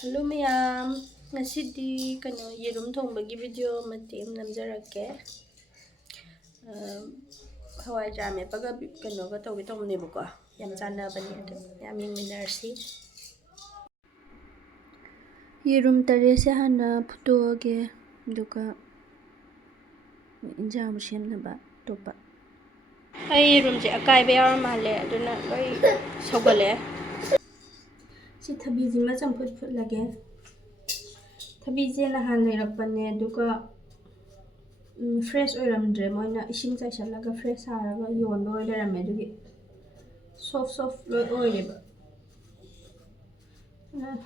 Hello ma'am. Ngasidi yerum thongbagi video matem namjarake. Hawaijar metpaga ga tawge tawbnebako. Yam chanabani adu yam yengminarsi. Yerum tarese hana phutoge duka injam semnaba topa. Ai yerum je akaiba yawar male aduna loi sogale. Si thabijima chamfut lage. Thabije nahan lerakpane duka fresh oiramdre moina ising chaisalaga fresh haraga yonba oilerame adugi soft loi oireba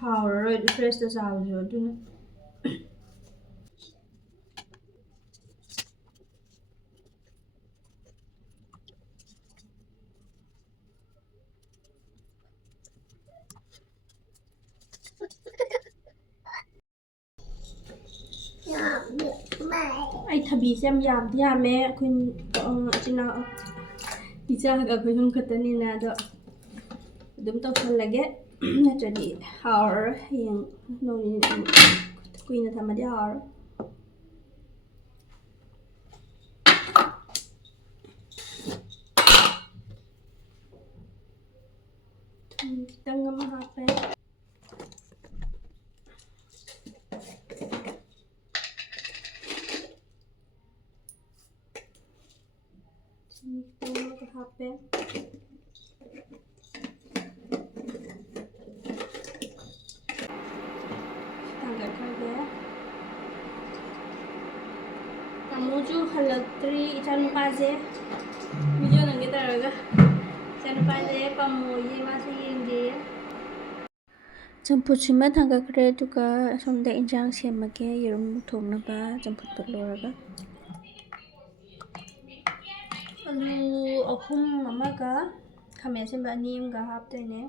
hawraroi fresh ta chabajo aduna ai thabije yamdi yame akhun achina pizza ga khuyum khatanina do dum tawsallage natradi hawr yeng noni kuina thamadi hawr kitang ama hape hape tangga kage kamuju halaktri ichanupaje video nange taraga ichanupaje pamoye mase yenge chamfut sima thangakre duka somda injang semage yerum thongnaba chamfut loraga alu ahum amaga khamen semba ani amga haptoine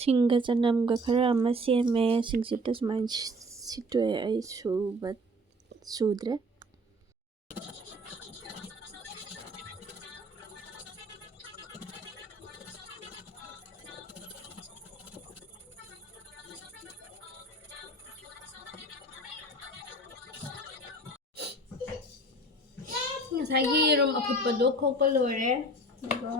Singga chanamga khara ama seme singsipta sumain sitoe ai sudre ngasagi yerum aphutpado khokpa lore aduga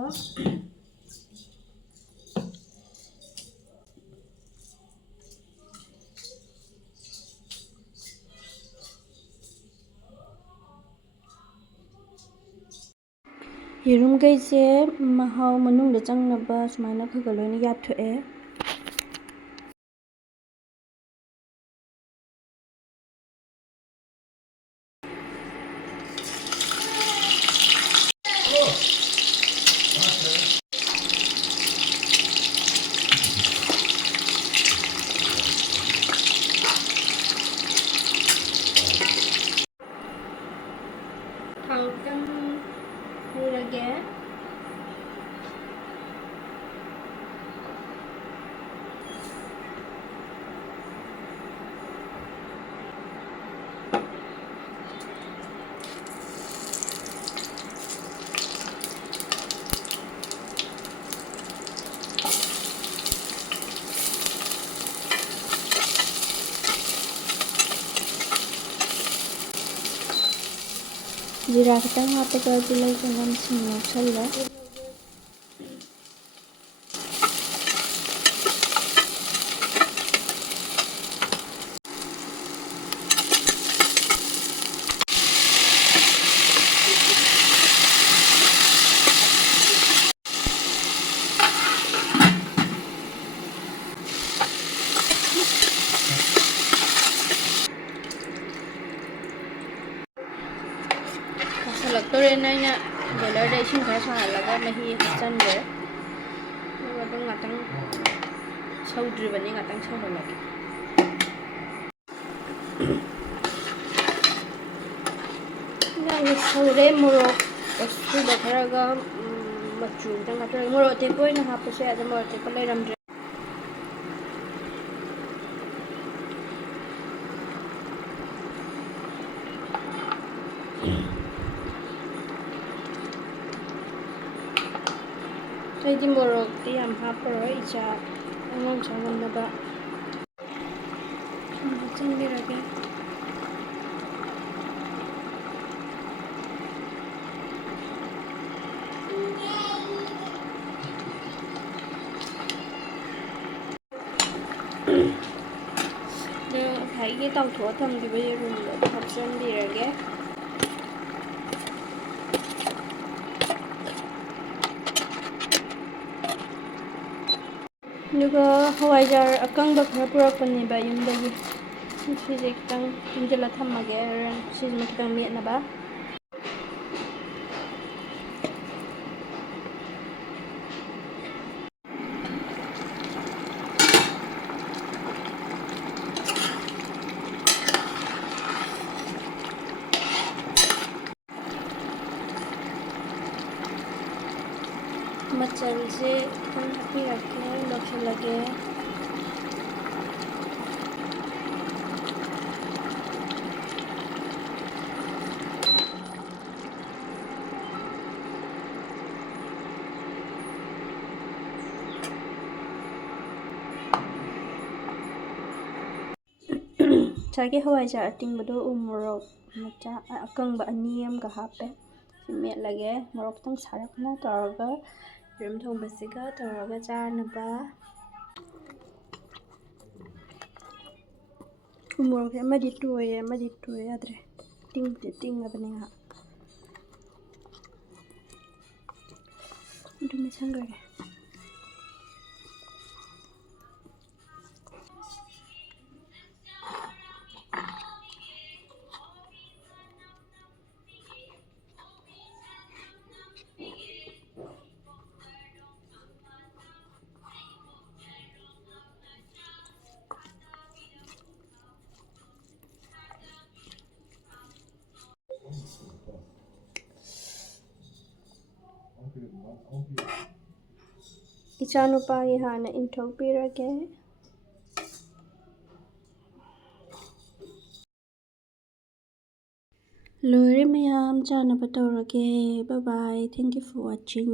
yerum gaise mahau manungda changnaba sumaina khaga loina yathoe Hangtang hirage Jira khitang hapaga tilai changam sing challa ꯃꯨꯜꯂꯛꯇꯣꯔꯦꯅ ꯑꯩꯅ ꯕꯣꯏꯂꯔꯗ ꯏꯁꯤꯡ ꯈꯔ ꯁꯥꯍꯜꯂꯒ ꯃꯍꯤ ꯍꯥꯞꯆꯟꯈ꯭ꯔꯦ ꯑꯗꯨꯒ ꯑꯗꯨꯝ ꯉꯥꯛꯇꯪ ꯁꯧꯗ꯭ꯔꯤꯕꯅꯤ ꯉꯥꯛꯇꯪ ꯁꯧꯍꯜꯂꯒꯦ ꯁꯧꯔꯦ ꯃꯣꯔꯣꯛ ꯑꯁꯨꯕ ꯈꯔꯒ ꯃꯆꯨ ꯈꯤꯇꯪ ꯍꯥꯞꯆꯔꯒꯦ ꯃꯣꯔꯣꯛ ꯑꯇꯦꯛꯄ ꯑꯣꯏꯅ ꯍꯥꯞꯄꯁꯨ ꯌꯥꯏ ꯑꯗꯣ ꯃꯣꯔꯣꯛ ꯑꯇꯦꯛꯄ ꯂꯩꯔꯝꯗ꯭ꯔꯦ ꯑꯩꯗꯤ ꯃꯣꯔꯣꯛꯇꯤ ꯌꯥꯝ ꯍꯥꯞꯄꯔꯣꯏ ꯏꯆꯥ ꯑꯉꯥꯡ ꯆꯥꯉꯝꯅꯕ ꯁꯨꯝ ꯍꯥꯞꯆꯤꯟꯕꯤꯔꯒꯦ ꯉꯁꯥꯏꯒꯤ ꯇꯥꯎꯊꯣꯛꯑ ꯊꯝꯈꯤꯕ ꯌꯦꯔꯨꯝꯗꯣ ꯍꯥꯞꯆꯤꯟꯕꯤꯔꯒꯦ ꯑꯗꯨꯒ ꯍꯋꯥꯏꯖꯥꯔ ꯑꯀꯪꯕ ꯈꯔ ꯄꯨꯔꯛꯄꯅꯦꯕ ꯌꯨꯝꯗꯒꯤ ꯁꯤꯁꯦ ꯈꯤꯇꯪ ꯇꯤꯡꯁꯤꯜꯂ ꯊꯝꯃꯒꯦ ꯍꯣꯔꯦꯟ ꯁꯤꯁꯤꯃ ꯈꯤꯇꯪ ꯃꯦꯠꯅꯕ ꯃꯆꯜꯁꯦ ꯈꯤꯇꯪ ꯍꯥꯞꯄꯤꯔꯛꯀꯦ ꯂꯧꯁꯤꯜꯂꯒꯦ ꯉꯁꯥꯏꯒꯤ ꯍꯋꯥꯏꯖꯥꯔ ꯑꯇꯤꯡꯕꯗꯣ ꯎ ꯃꯣꯔꯣꯛ ꯃꯆꯥ ꯑꯀꯪꯕ 2 ꯑꯃꯒ ꯍꯥꯞꯄꯦ ꯁꯤ ꯃꯦꯠꯂꯒꯦ ꯃꯣꯔꯣꯛ ꯈꯤꯇꯪ ꯁꯥꯔꯞꯅ ꯇꯧꯔꯒ ꯌꯦꯔꯨꯝ ꯊꯣꯡꯕꯁꯤꯒ ꯇꯧꯔꯒ ꯆꯥꯅꯕ ꯎ ꯃꯣꯔꯣꯛꯁꯦ ꯑꯃꯗꯤ ꯇꯣꯏꯌꯦ ꯑꯃꯗꯤ ꯇꯣꯏ ꯌꯥꯗ꯭ꯔꯦ ꯇꯤꯡꯕꯨꯗꯤ ꯇꯤꯡꯉꯕꯅꯤ ꯉꯥꯏꯍꯥꯛ ꯑꯗꯨ ꯃꯦꯠꯁꯟꯈ꯭ꯔꯒꯦ ꯏꯆꯥꯅꯨꯄꯥꯒꯤ ꯍꯥꯟꯅ ꯏꯟꯊꯣꯛꯄꯤꯔꯒꯦ ꯂꯣꯏꯔꯦ ꯃꯌꯥꯝ ꯆꯥꯅꯕ ꯇꯧꯔꯒꯦ ꯕꯥꯏ ꯕꯥꯏ ꯊꯦꯡꯛ ꯌꯨ ꯐꯣꯔ ꯋꯥꯆꯤꯡ